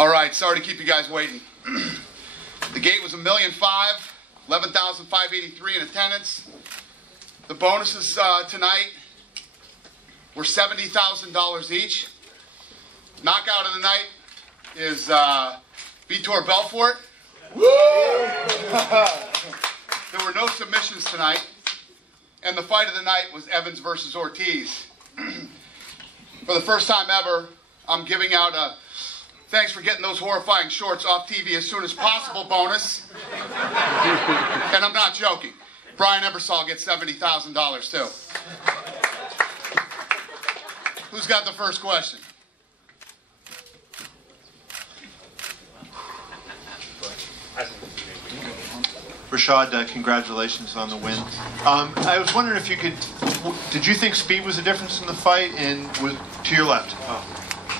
All right, sorry to keep you guys waiting. The gate was $1,005,000, 11,583 in attendance. The bonuses tonight were $70,000 each. Knockout of the night is Vitor Belfort. There were no submissions tonight. And the fight of the night was Evans versus Ortiz. For the first time ever, I'm giving out a thanks for getting those horrifying shorts off TV as soon as possible bonus. And I'm not joking. Brian Ebersol gets $70,000 too. Who's got the first question? Rashad, congratulations on the win. I was wondering if you could, did you think speed was a difference in the fight? And was to your left,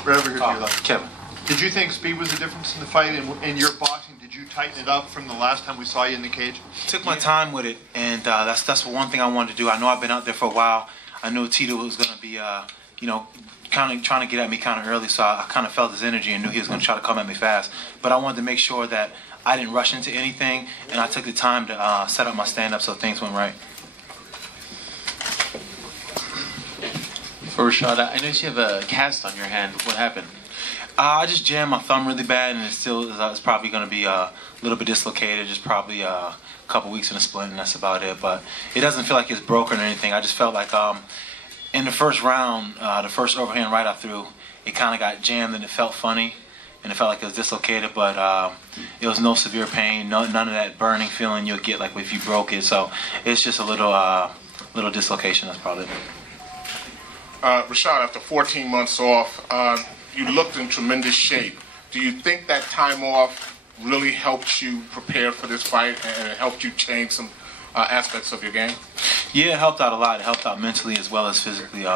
right over here to your left. Kevin. Did you think speed was a difference in the fight? And in your boxing, did you tighten it up from the last time we saw you in the cage? Took my time with it, and that's one thing I wanted to do. I know I've been out there for a while. I knew Tito was going to be, kind of trying to get at me kind of early, so I kind of felt his energy and knew he was going to try to come at me fast. But I wanted to make sure that I didn't rush into anything, and I took the time to set up my stand-up so things went right. For Rashad, I noticed you have a cast on your hand. What happened? I just jammed my thumb really bad, and it's probably going to be a little bit dislocated, just probably a couple weeks in a splint, and that's about it. But it doesn't feel like it's broken or anything. I just felt like in the first round, the first overhand right I threw, it kind of got jammed, and it felt funny. And it felt like it was dislocated, but it was no severe pain, none of that burning feeling you'll get like if you broke it. So it's just a little dislocation. That's probably it. Rashad, after 14 months off, you looked in tremendous shape. Do you think that time off really helped you prepare for this fight and it helped you change some aspects of your game? Yeah, it helped out a lot. It helped out mentally as well as physically.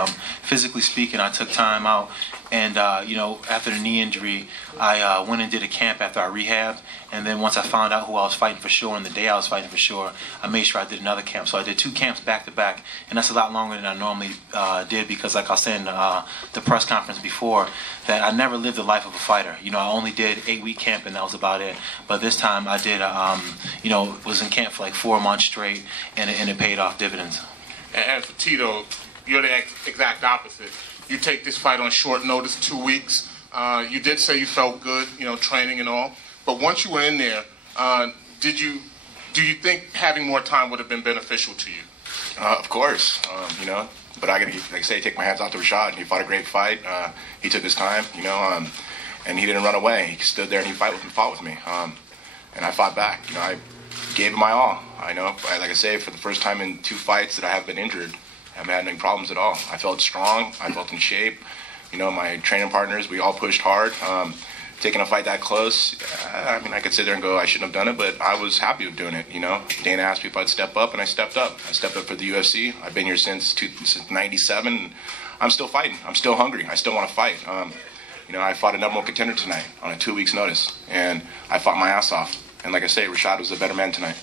Physically speaking, I took time out. And, after the knee injury, I went and did a camp after I rehabbed. And then once I found out who I was fighting for sure and the day I was fighting for sure, I made sure I did another camp. So I did 2 camps back to back. And that's a lot longer than I normally did because, like I was saying the press conference before, that I never lived the life of a fighter. I only did 8-week camp and that was about it. But this time I did, was in camp for like 4 months straight and it paid off dividends. And as for Tito, you're the exact opposite. You take this fight on short notice, 2 weeks. You did say you felt good, training and all. But once you were in there, do you think having more time would have been beneficial to you? Of course, But I got to, like I say, take my hands off to Rashad. He fought a great fight. He took his time, and he didn't run away. He stood there and he fought with me. And I fought back. I gave it my all. Like I say, for the first time in 2 fights that I have been injured, I haven't had any problems at all. I felt strong. I felt in shape. My training partners, we all pushed hard. Taking a fight that close, I could sit there and go, I shouldn't have done it, but I was happy with doing it. Dana asked me if I'd step up, and I stepped up. I stepped up for the UFC. I've been here since '97, and I'm still fighting. I'm still hungry. I still want to fight. I fought a number 1 contender tonight on a 2 weeks notice, and I fought my ass off. And like I say, Rashad was a better man tonight.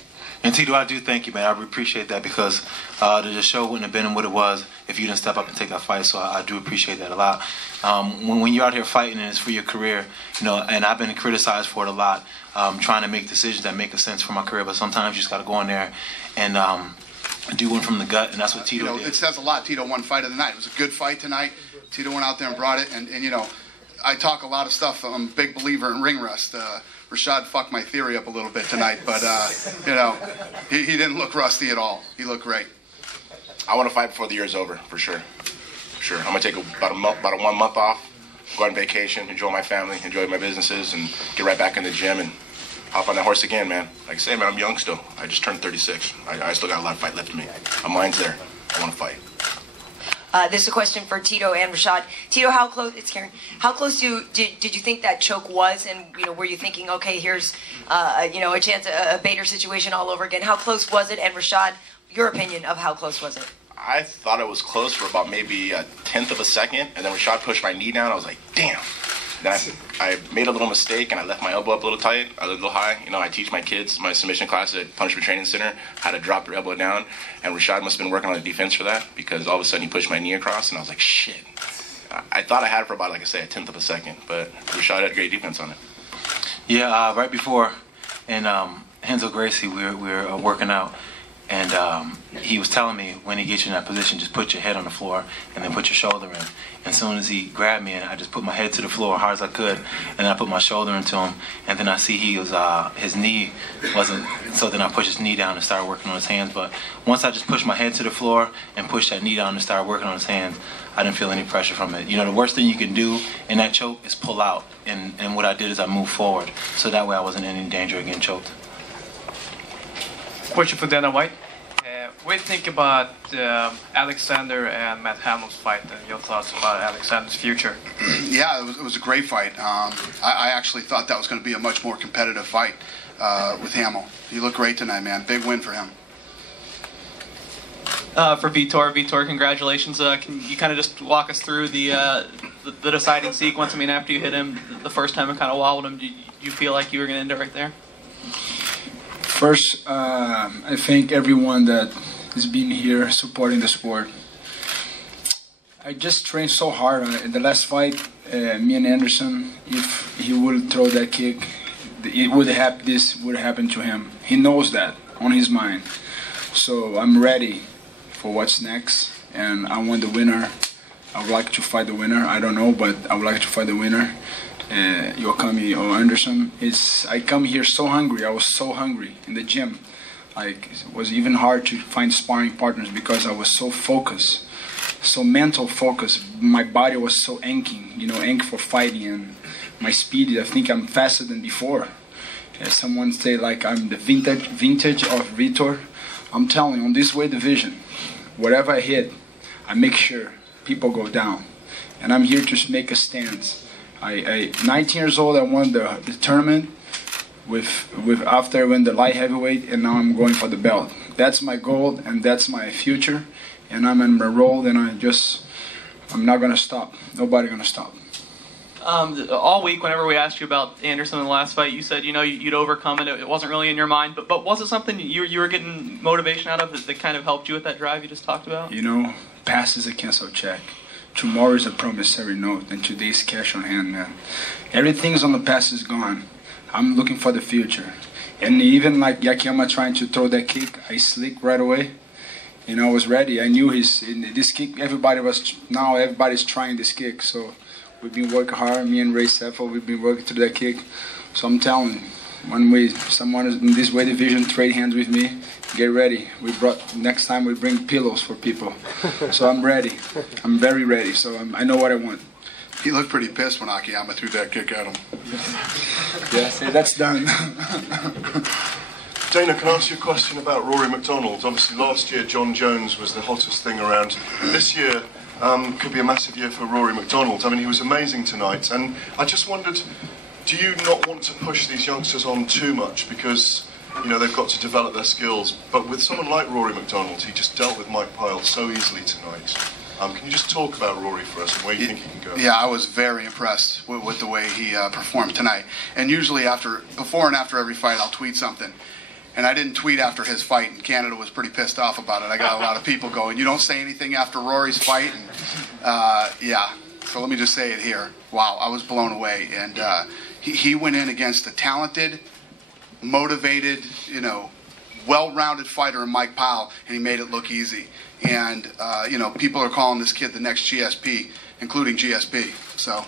And Tito, I do thank you, man. I appreciate that because the show wouldn't have been what it was if you didn't step up and take that fight. So I do appreciate that a lot. When you're out here fighting and it's for your career, and I've been criticized for it a lot, trying to make decisions that make a sense for my career. But sometimes you just got to go in there and do one from the gut, and that's what Tito did. It says a lot. Tito won fight of the night. It was a good fight tonight. Tito went out there and brought it, and I talk a lot of stuff. I'm a big believer in ring rust. Rashad fucked my theory up a little bit tonight, but, he didn't look rusty at all. He looked great. I want to fight before the year's over, for sure. For sure. I'm going to take about a 1 month off, go on vacation, enjoy my family, enjoy my businesses, and get right back in the gym and hop on that horse again, man. Like I say, man, I'm young still. I just turned 36. I still got a lot of fight left in me. My mind's there. I want to fight. This is a question for Tito and Rashad. Tito, how close? It's Karen. How close did you think that choke was? And were you thinking, okay, here's a chance, a Bader situation all over again? How close was it? And Rashad, your opinion of how close was it? I thought it was close for about maybe a 1/10 of a second, and then Rashad pushed my knee down. I was like, damn. Then I made a little mistake, and I left my elbow up a little tight, a little high. I teach my kids, my submission class at Punishment Training Center, how to drop your elbow down. And Rashad must have been working on the defense for that, because all of a sudden he pushed my knee across, and I was like, shit. I thought I had it for about, like I say, a 1/10 of a second, but Rashad had great defense on it. Yeah, right before, and Renzo Gracie, we were working out, and he was telling me when he gets you in that position, just put your head on the floor and then put your shoulder in. And as soon as he grabbed me, and I just put my head to the floor as hard as I could, and then I put my shoulder into him, and then I see his knee wasn't, so then I pushed his knee down and started working on his hands. But once I just pushed my head to the floor and pushed that knee down and started working on his hands, I didn't feel any pressure from it. You know, the worst thing you can do in that choke is pull out, and what I did is I moved forward, so that way I wasn't in any danger of getting choked. Question for Dana White. What do you think about Alexander and Matt Hamill's fight, and your thoughts about Alexander's future? Yeah, it was a great fight. I actually thought that was going to be a much more competitive fight with Hamill. He looked great tonight, man. Big win for him. For Vitor, congratulations. Can you kind of just walk us through the deciding sequence? I mean, after you hit him the first time and kind of wobbled him, did you feel like you were going to end it right there? First, I thank everyone that has been here supporting the sport. I just trained so hard. In the last fight, me and Anderson, if he would throw that kick, this would happen to him. He knows that on his mind. So I'm ready for what's next, and I want the winner. I would like to fight the winner. I don't know, but I would like to fight the winner. Yokami or Anderson. I come here so hungry. I was so hungry in the gym. Like, it was even hard to find sparring partners because I was so focused, so mental focus. My body was so anchoring for fighting, and my speed. I think I'm faster than before. Someone say like I'm the vintage of Vitor. I'm telling you, on this weight division, whatever I hit, I make sure people go down, and I'm here to make a stand. 19 years old, I won the tournament after I won the light heavyweight, and now I'm going for the belt. That's my goal, and that's my future, and I'm in my role, and I'm not gonna stop. Nobody gonna stop. All week, whenever we asked you about Anderson in the last fight, you said you'd overcome it. It wasn't really in your mind, but was it something you were getting motivation out of that kind of helped you with that drive you just talked about? Past is a cancelled check. Tomorrow is a promissory note, and today's cash on hand, man. Everything's on the past is gone. I'm looking for the future. And even like Akiyama trying to throw that kick, I slicked right away. I was ready. I knew this kick, everybody's trying this kick. So we've been working hard, me and Ray Seffel, we've been working through that kick. So I'm telling you, someone in this weight division trade hands with me, get ready. Next time we bring pillows for people. So I'm ready. I'm very ready. So I know what I want. He looked pretty pissed when Akiyama threw that kick at him. Yeah, say that's done. Dana, can I ask you a question about Rory McDonald? Obviously last year John Jones was the hottest thing around. This year could be a massive year for Rory McDonald. I mean, he was amazing tonight, and I just wondered, do you not want to push these youngsters on too much because they've got to develop their skills? But with someone like Rory McDonald, he just dealt with Mike Pyle so easily tonight. Can you just talk about Rory for us and where you think he can go? Yeah, I was very impressed with the way he performed tonight. And usually before and after every fight, I'll tweet something. And I didn't tweet after his fight, and Canada was pretty pissed off about it. I got a lot of people going, you don't say anything after Rory's fight? And yeah, so let me just say it here. Wow, I was blown away. And he went in against a talented, motivated, well-rounded fighter in Mike Pyle, and he made it look easy. And, people are calling this kid the next GSP, including GSP. So